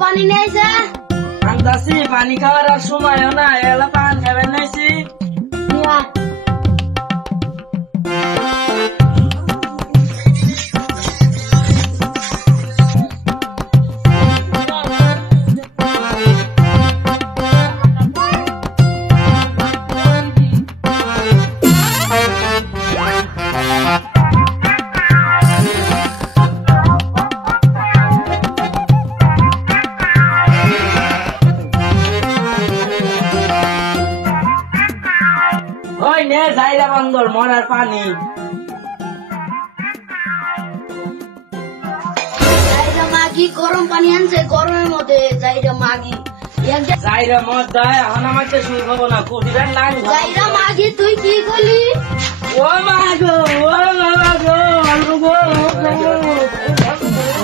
পানি নিয়েছে আনতাছি পানি খাওয়ার আর সময় না এলা পান খাবেন নাইছি বন্দর মরার পানি মাগি গরম পানি আনছে গরমের মধ্যে যাইরা মাগি যাইরা মদ দেয় এখন আমাকে শুরু হবো না কুটিরের নাম যাইরা মাগি তুই কি করলি ও মাগো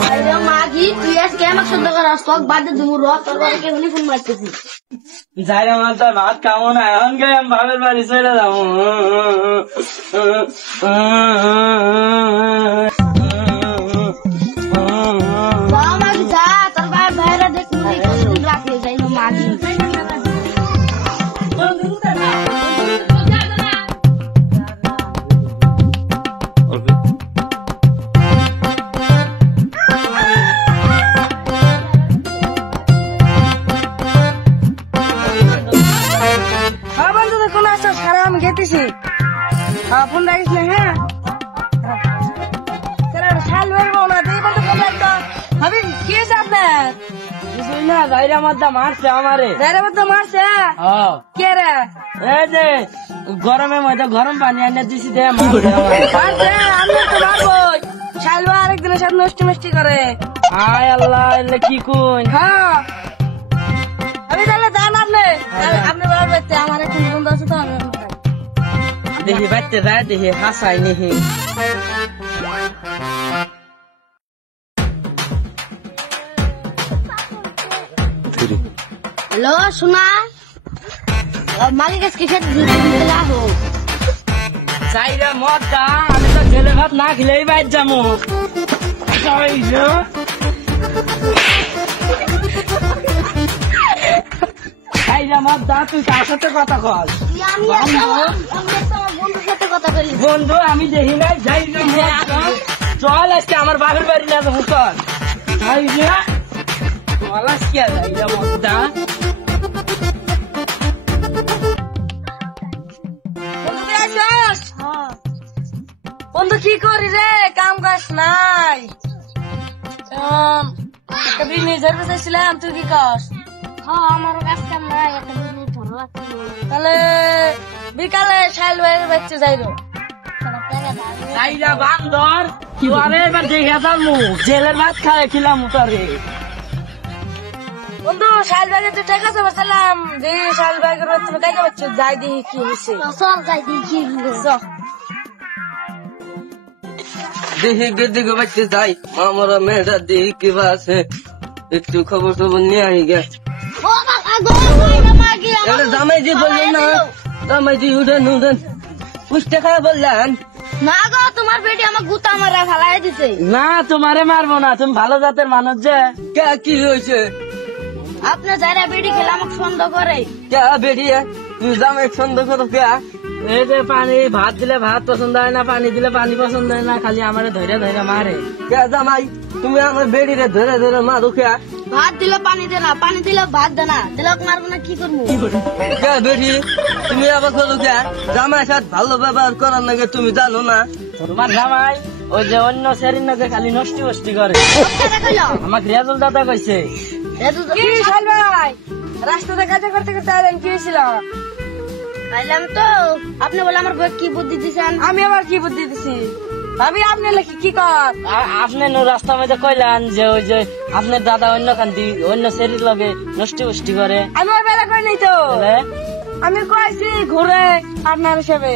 যাইরা মাগি তুই আজকে আমাকে শুদ্ধ করার শখ বাদে তুমি রক তোর বাড়ি কেমনি ফোন মারতেছি যাইরা মদ দেয় ভাত খাবো না এখন গে আমি বাপের বাড়ি চলে যাবো মাগি যা তোর ভাইরা দেখতে রাখলে যাইরা মাগি আমি গেতেছি ফোন রাখিস না হ্যাঁ শাল বেরবো না তুই বলতে ভাবি কি হয়েছে আপনার কিছুই না যাইরা মদ্দা মারছে আমারে যাইরা মধ্যে মারছে কে রে এই যে গরমের মধ্যে গরম পানি এনে দিছি দে আমি তো মারবো শাল আরেকদিনের সাথে নষ্টি মিষ্টি করে হায় আল্লাহ এলে কি কই হ্যাঁ আমি তাহলে জান আপনি বাড়তে আমার একটু বন্ধু আছে তো আমি দেখি বাইতে যায় দেখি হাসাই নেহি হ্যালো শোনা মালিক আজকে খেতে যাবো চাইরা মদ দা আমি তো ছেলে ভাত না খেলেই বাইর যাবো চাইরা মদ দা তুই কার সাথে কথা কর বন্ধুর সাথে কথা বলি বন্ধু আমি দেখি নাই যাই চল আজকে আমার বাপের বাড়ি না যাবো চল চল আজকে যাইরা মদ দা বন্ধু কি করি রে কাম কাজ নাই একটা বিজনেস ধরতে চাইছিলাম তুই কি কাজ হ্যাঁ আমার কাজ কাম নাই একটা বিজনেস ধরো তাহলে বিকালে শাইল বাইরে বাচ্চা যাইরো চাইরা বান্দর তোরে এবার দেখে যাবো জেলের ভাত খায় খিলাম তোরে বন্ধু শাইল বাইরে তো টাকা আছে বললাম যে শাইল বাইরে তুমি টাকা পাচ্ছ যাই দেখি কি হয়েছে সব যাই দেখি কি হয়েছে দেখি দিকে বাচ্চা যাই আমার মেয়েটা দেখি কি আছে একটু খবর টবর নিয়ে আই গে জামাই জি বললেন না জামাই জি উঠেন পুষ্টে খাওয়া বললেন না গো তোমার বেটি আমার গুতা মারা ফেলাই দিছে না তোমারে মারবো না তুমি ভালো জাতের মানুষ যে কে কি হয়েছে আপনার যারা বেটি খেলে আমাকে সন্দেহ করে কে বেটি তুমি জামাই সন্দেহ করো কে এই যে পানি ভাত দিলে ভাত পছন্দ হয় না পানি দিলে পানি পছন্দ হয় না খালি আমার ধরে ধরে মারে কে জামাই তুমি আমার বেড়ি রে ধরে ধরে মারো কে ভাত দিলে পানি দে না পানি দিলে ভাত দে না তিলক মারবো না কি করবো কে বেড়ি তুমি আবার করো কে জামাই সাথে ভালো ব্যবহার করার নাকি তুমি জানো না তোমার জামাই ওই যে অন্য শরীর নাকি খালি নষ্টি বষ্টি করে আমাকে রেজল দাদা কইছে কি ভাই রাস্তাতে কাজ করতে করতে আইলেন কি হয়েছিল আইলাম তো আপনি বলে আমার বই কি বুদ্ধি দিছেন আমি আবার কি বুদ্ধি দিছি ভাবি আপনি লেখি কি কর আপনি রাস্তার মধ্যে কইলেন যে ওই যে আপনার দাদা অন্য কান্তি অন্য শরীর লগে নষ্টি বষ্টি করে আমি ওই বেলা কই নাই তো আমি কইছি ঘুরে আপনার হিসেবে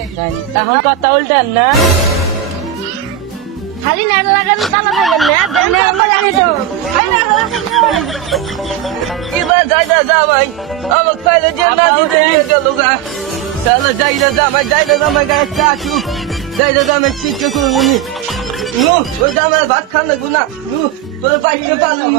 তখন কথা উল্টান না খালি নেট লাগানো চালা থাকেন না আমরা জানি তো এবার যাই না জামাই আমার খাইলে যে না দিতে গেল গা চলো যাই না জামাই গায়ে চাচু যাই না জামাই শিক্ষা করুন ওই জামাই ভাত খান না গুনা তোর বাইকে পালুন